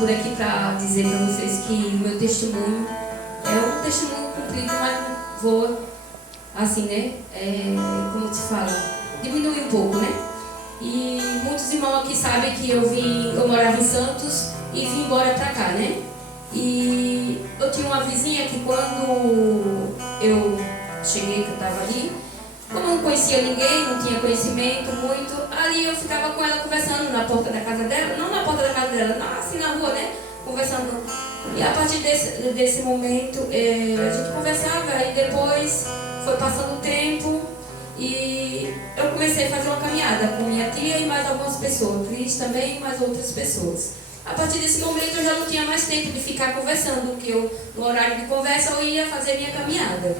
por aqui para dizer para vocês que o meu testemunho é um testemunho cumprido, mas não vou, assim, né? Como se fala? Diminuir um pouco, né? E muitos irmãos aqui sabem que eu morava em Santos e vim embora para cá, né? E eu tinha uma vizinha que quando eu cheguei, que eu estava ali, como eu não conhecia ninguém, não tinha conhecimento muito, ali eu ficava com ela conversando na porta da casa dela, não na porta da casa dela, não, assim na rua, né? Conversando. E a partir desse momento, a gente conversava e depois foi passando o tempo e eu comecei a fazer uma caminhada com minha tia e mais algumas pessoas, Cris também e mais outras pessoas. A partir desse momento eu já não tinha mais tempo de ficar conversando, porque no horário de conversa eu ia fazer minha caminhada.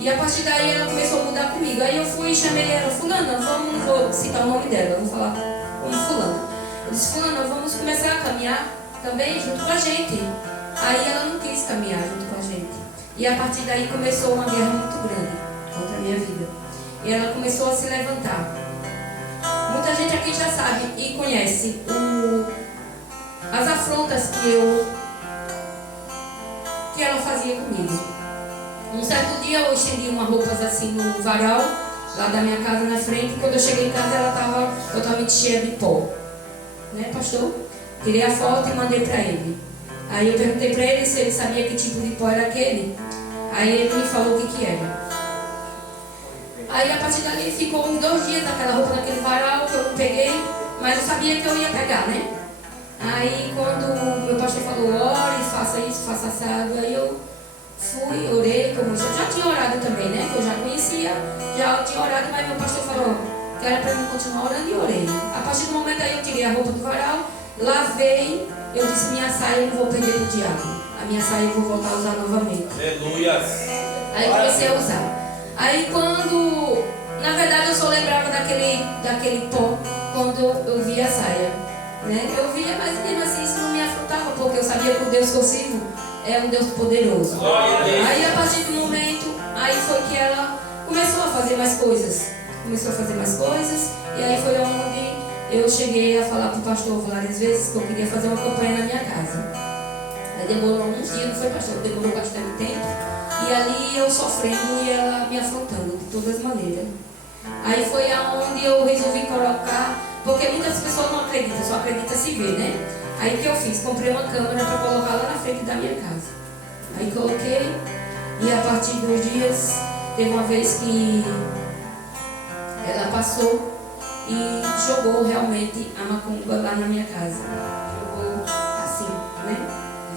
E a partir daí ela começou a mudar comigo. Aí eu fui e chamei ela, fulana, não vou citar o nome dela, vou falar como fulana. Eu disse, fulana, vamos começar a caminhar também junto com a gente. Aí ela não quis caminhar junto com a gente. E a partir daí começou uma guerra muito grande contra a minha vida. E ela começou a se levantar. Muita gente aqui já sabe e conhece as afrontas que ela fazia comigo. Um certo dia eu estendi umas roupas assim no varal, lá da minha casa na frente, e quando eu cheguei em casa ela estava totalmente cheia de pó. Né, pastor? Tirei a foto e mandei para ele. Aí eu perguntei para ele se ele sabia que tipo de pó era aquele. Aí ele me falou o que era. Aí a partir dali ficou uns 2 dias naquela roupa, naquele varal, que eu não peguei, mas eu sabia que eu ia pegar, né? Aí quando o meu pastor falou, ore, faça isso, faça assado, aí eu fui, orei, como eu já tinha orado também, né? Que eu já conhecia, já tinha orado, mas meu pastor falou que era para mim continuar orando e orei. A partir do momento aí eu tirei a roupa do varal, lavei, eu disse, minha saia eu não vou perder pro diabo. A minha saia eu vou voltar a usar novamente. Aleluia! Aí comecei a usar. Aí quando, na verdade eu só lembrava daquele pó quando eu via a saia. Né? Eu via, mas mesmo assim isso não me afrontava, porque eu sabia que o Deus que eu sirvo é um Deus poderoso. Aí a partir do momento, aí foi que ela começou a fazer mais coisas. E aí foi onde eu cheguei a falar para o pastor várias vezes que eu queria fazer uma campanha na minha casa. Aí demorou uns dias, não foi, pastor? Demorou bastante tempo. E ali eu sofrendo e ela me afrontando de todas as maneiras. Aí foi aonde eu resolvi colocar, porque muitas pessoas não acreditam, só acreditam se ver, né? Aí o que eu fiz? Comprei uma câmera para colocar lá na frente da minha casa. Aí coloquei e a partir dos dias, teve uma vez que ela passou e jogou realmente a macumba lá na minha casa. Jogou assim, né?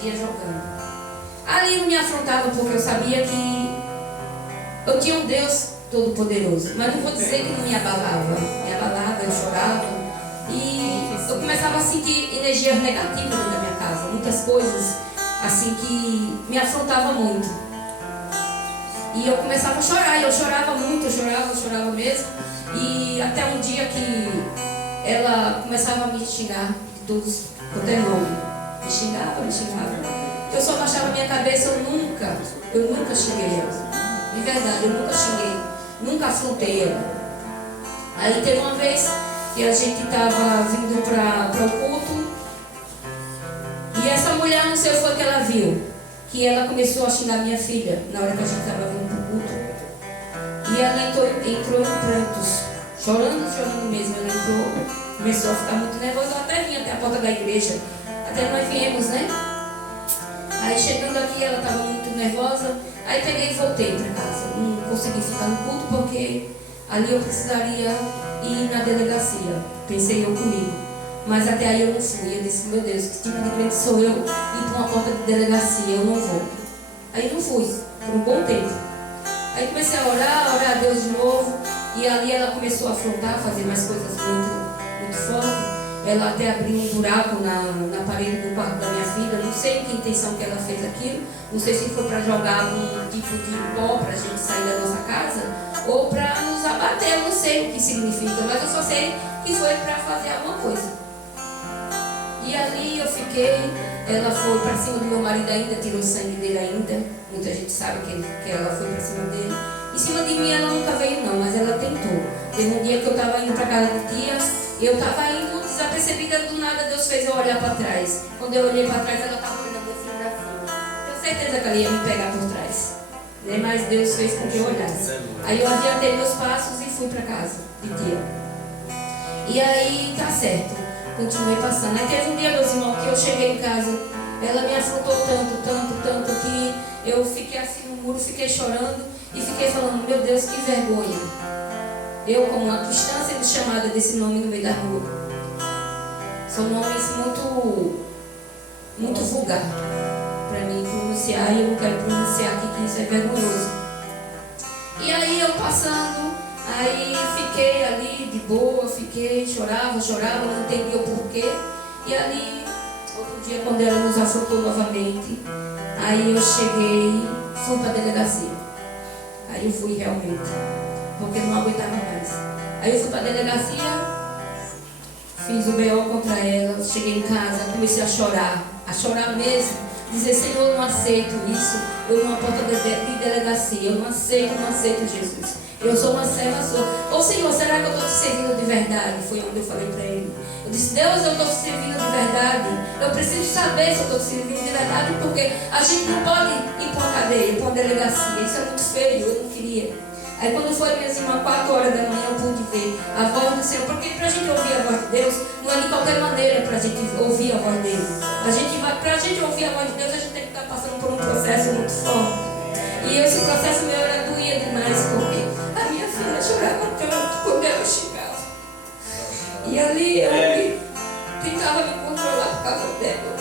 Via jogando. Ali eu me afrontava porque eu sabia que eu tinha um Deus todo-poderoso. Mas não vou dizer que não me abalava. Me abalava, eu chorava. E eu começava a sentir energias negativas dentro da minha casa. Muitas coisas assim que me afrontavam muito. E eu começava a chorar. E eu chorava muito, eu chorava mesmo. E até um dia que ela começava a me xingar de todos quanto é nome. Me xingava. Eu só baixava a minha cabeça, eu nunca xinguei ela. De verdade, eu nunca xinguei, nunca afrontei ela. Aí teve uma vez que a gente estava vindo para o culto e essa mulher, não sei o que foi que ela viu, que ela começou a xingar minha filha na hora que a gente estava vindo para o culto. E ela entrou em prantos, chorando mesmo. Ela entrou, começou a ficar muito nervosa. Eu até vim até a porta da igreja, até nós viemos, né? Aí chegando aqui ela estava muito nervosa, aí peguei e voltei para casa. Não consegui ficar no culto porque ali eu precisaria ir na delegacia. Pensei eu comigo. Mas até aí eu não fui. Eu disse, meu Deus, que tipo de crente sou eu ir para uma porta de delegacia? Eu não vou. Aí não fui, por um bom tempo. Aí comecei a orar a Deus de novo. E ali ela começou a afrontar, fazer mais coisas muito fortes. Ela até abriu um buraco na parede do quarto da minha filha. Não sei que intenção que ela fez aquilo. Não sei se foi para jogar algum tipo de pó para a gente sair da nossa casa ou para nos abater. Eu não sei o que significa, mas eu só sei que foi para fazer alguma coisa. E ali eu fiquei. Ela foi para cima do meu marido ainda, tirou o sangue dele ainda. Muita gente sabe que ela foi para cima dele. Em cima de mim ela nunca veio não, mas ela tentou. Teve um dia que eu estava indo para casa de tia e eu estava indo desapercebida, do nada Deus fez eu olhar para trás. Quando eu olhei para trás, ela estava olhando assim para cima. Tenho certeza que ela ia me pegar por trás. Mas Deus fez com que eu olhasse. Aí eu adiantei meus passos e fui para casa de tia. E aí, tá certo. Continuei passando. Aí teve um dia, meus irmãos, que eu cheguei em casa. Ela me afrontou tanto, que eu fiquei assim no muro, fiquei chorando e fiquei falando, meu Deus, que vergonha. Eu, como uma cristã, sendo chamada desse nome no meio da rua. São nomes muito vulgar para mim pronunciar, e eu não quero pronunciar aqui, que isso é vergonhoso. E aí eu passando, aí fiquei ali de boa, chorava, não entendia o porquê. E ali, outro dia, quando ela nos afrontou novamente, aí eu cheguei, fui para a delegacia. Aí eu fui realmente, porque não aguentava mais. Aí eu fui para a delegacia, fiz o B.O. contra ela, cheguei em casa, comecei a chorar mesmo. Dizer, Senhor, eu não aceito isso. Eu numa porta de delegacia, eu não aceito Jesus. Eu sou uma serva sua. Ô Senhor, será que eu estou te servindo de verdade? Foi onde eu falei para ele. Eu disse, Deus, eu estou te servindo de verdade. Eu preciso saber se eu estou te servindo de verdade, porque a gente não pode ir para uma cadeia, para uma delegacia. Isso é muito feio, eu não queria. Aí quando foi, minhas irmãs, 4 horas da manhã, eu pude ver a voz do Senhor. Porque para a gente ouvir a voz de Deus, não é de qualquer maneira para a gente ouvir a voz dele. Para a gente ouvir a voz de Deus, a gente tem que estar passando por um processo muito forte. E esse processo meu era doía demais, porque a minha filha chorava tanto quando ela chegava. E ali eu tentava me controlar por causa dela.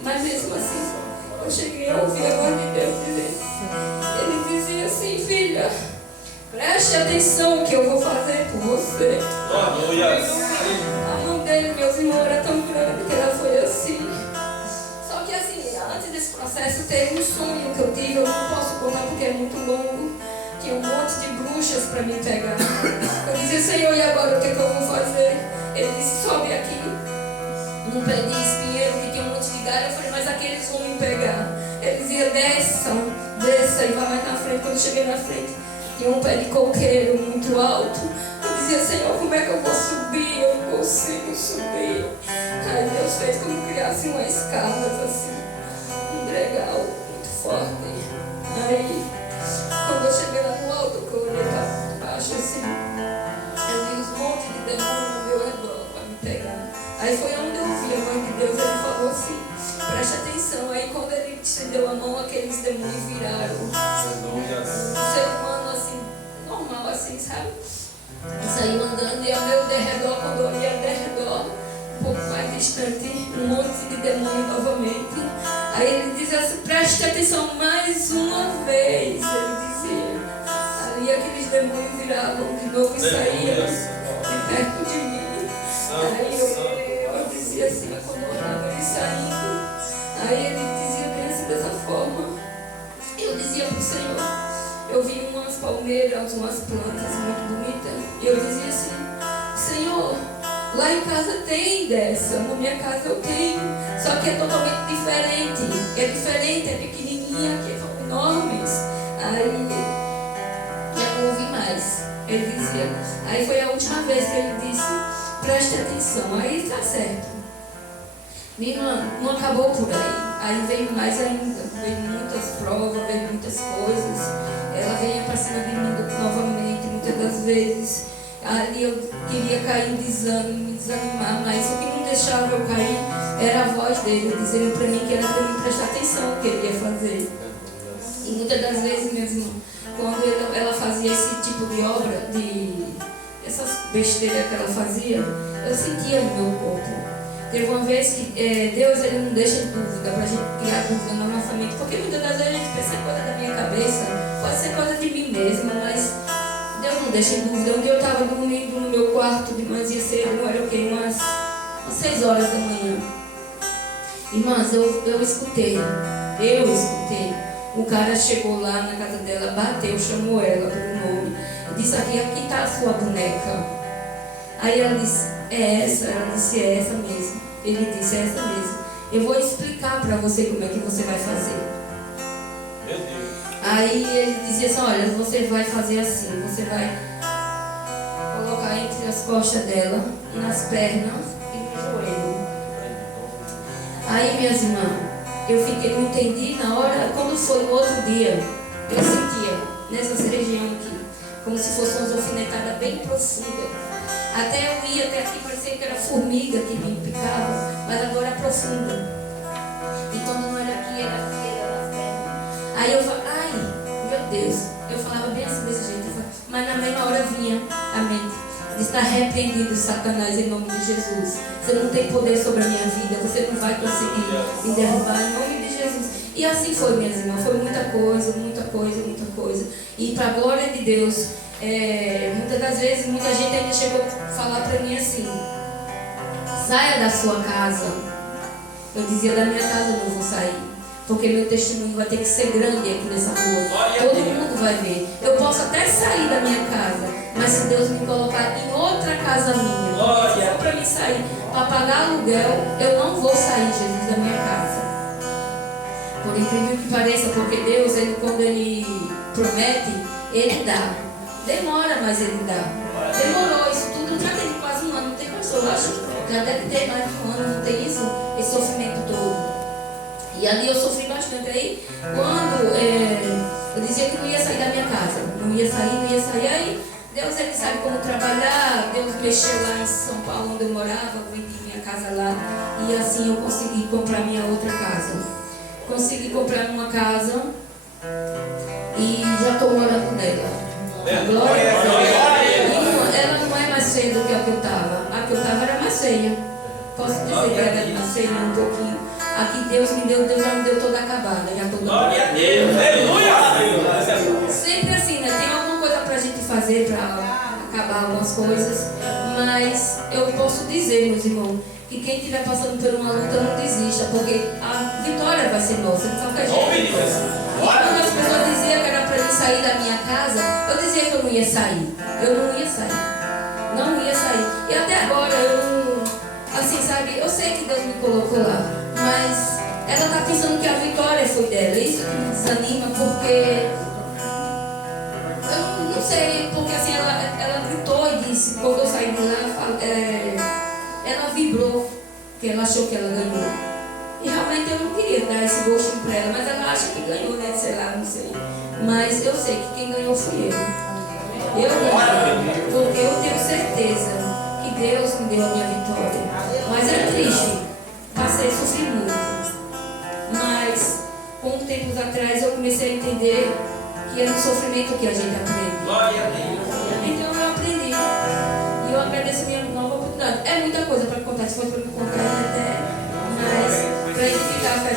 Mas mesmo assim, eu cheguei a ouvir a voz de Deus dizendo. Ele dizia assim, filha, preste atenção no que eu vou fazer por você. A mão dele, meus irmãos, era tão grande que ela foi assim. Só que assim, antes desse processo, teve um sonho que eu tive, eu não posso contar porque é muito longo. Tinha um monte de bruxas para me pegar. Eu dizia, Senhor, e agora o que é que eu vou fazer? Ele disse, sobe aqui, num pé de espinheiro que tinha um monte de galho. Eu falei, mas aqueles vão me pegar. Ele dizia, desça e vai mais na frente. Quando eu cheguei na frente, tinha um pé de coqueiro muito alto. Eu dizia, Senhor, como é que eu vou subir? Eu não consigo subir. Aí Deus fez como criasse umas escadas assim, um gregal muito forte. Aí, quando eu cheguei lá no alto, que eu olhei para baixo assim, eu vi uns montes de demônios no meu redor para me pegar. Aí foi onde eu vi a mãe de Deus, ele falou assim, preste atenção. Aí quando ele estendeu a mão, aqueles demônios viraram um ser humano assim, normal assim, sabe? Saiu andando e ao meu derredor, quando eu olhei ao derredor, um pouco mais distante, um monte de demônio novamente. Aí ele dizia assim, preste atenção mais uma vez. Ele dizia, ali aqueles demônios viravam de novo e saíam de perto de mim. Aí eu dizia assim, como olhava ele saindo. Aí ele dizia bem assim, dessa forma. Eu dizia para o Senhor, eu vi umas palmeiras, umas plantas muito bonitas. E eu dizia assim, Senhor, lá em casa tem dessa, na minha casa eu tenho, só que é totalmente diferente, é pequenininha, que são enormes. Aí já não ouvi mais. Ele dizia, aí foi a última vez que ele disse, preste atenção, aí está certo. Minha irmã, não acabou por aí. Aí veio mais ainda, veio muitas provas, veio muitas coisas. Ela veio para cima de mim novamente, muitas das vezes. Ali eu queria cair em desânimo, me desanimar, mas o que não deixava eu cair era a voz dele, dizendo para mim que era para mim prestar atenção no que ele ia fazer. E muitas das vezes, minhas irmãs, quando ela fazia esse tipo de obra, essas besteiras que ela fazia, eu sentia no meu corpo. Teve uma vez que Deus ele não deixa dúvida, para a gente criar dúvida na nossa mente, porque muitas das vezes a gente pensa coisa da minha cabeça, pode ser coisa de mim mesma, mas Deus não deixa em dúvida. Um dia eu estava dormindo no meu quarto de manhã cedo, não era o quê? Umas 6 horas da manhã. Irmãs, eu escutei. O cara chegou lá na casa dela, bateu, chamou ela pelo nome, disse, aqui está a sua boneca. Aí ela disse, é essa? Ela disse, é essa mesmo. Ele disse, é essa mesmo. Eu vou explicar para você como é que você vai fazer. Meu Deus. Aí ele dizia assim, olha, você vai fazer assim, você vai colocar entre entre as costas dela, nas pernas e no joelho. Aí, minhas irmãs, eu fiquei, não entendi na hora, quando foi no outro dia, eu sentia nessa região aqui, como se fosse uma alfinetada bem profunda. Até eu ia até aqui, parecia que era formiga que me picava, mas agora é profunda. E quando não era aqui, era nas pernas. Aí eu falava, ai, meu Deus, eu falava bem assim desse jeito, mas na mesma hora vinha a mente. Está repreendido, Satanás, em nome de Jesus. Você não tem poder sobre a minha vida. Você não vai conseguir me derrubar em nome de Jesus. E assim foi, minhas irmãs. Foi muita coisa, muita coisa, muita coisa. E para a glória de Deus, muitas das vezes, muita gente ainda chegou a falar para mim assim: saia da sua casa. Eu dizia, da minha casa eu não vou sair, porque meu testemunho vai ter que ser grande aqui nessa rua. Todo mundo vai ver. Eu posso até sair da minha casa, mas se Deus me colocar em outra casa minha, porque se for para mim sair para pagar aluguel, eu não vou sair, Jesus, da minha casa. Por incrível que pareça, porque Deus, quando Ele promete, Ele dá. Demora, mas Ele dá. Demorou isso tudo, já tem quase um ano, não tem mais, eu acho. Já deve ter mais de um ano, não tem isso, esse sofrimento todo. E ali eu sofri bastante. Aí, quando eu dizia que não ia sair da minha casa, não ia sair, aí Deus, Ele sabe como trabalhar. Deus mexeu lá em São Paulo, onde eu morava, eu vendi minha casa lá, e assim eu consegui comprar minha outra casa. Consegui comprar uma casa e já estou morando nela. Glória a Deus. Ela não é mais feia do que a que eu estava. A que eu estava era mais feia. Posso dizer que ela era mais feia um pouquinho. Aqui Deus já me deu toda acabada. Já toda Glória a Deus. Aleluia. Sempre assim, né? Tem alguma coisa pra gente fazer para acabar algumas coisas. Mas eu posso dizer, meus irmãos, que quem estiver passando por uma luta não desista, porque a vitória vai ser nossa, de qualquer jeito. E quando as pessoas diziam que era para mim sair da minha casa, eu dizia que eu não ia sair. Eu não ia sair. Não ia sair. E até agora eu não, assim, sabe, eu sei que Deus me colocou lá, mas ela está pensando que a vitória foi dela. Isso que me desanima, porque eu não sei, porque assim, ela gritou e disse, quando eu saí de lá, ela vibrou, que ela achou que ela ganhou. E realmente eu não queria dar esse gostinho para ela, mas ela acha que ganhou, né? Sei lá, não sei. Mas eu sei que quem ganhou fui eu. Eu ganhei, porque eu tenho certeza que Deus me deu a minha vitória. Mas é triste, passei a sofrer muito. Mas, poucos tempos atrás, eu comecei a entender que é no sofrimento que a gente aprende. Então eu aprendi. E eu agradeço a minha nova oportunidade. É muita coisa para contar, se fosse para me contar até, mas para edificar a fé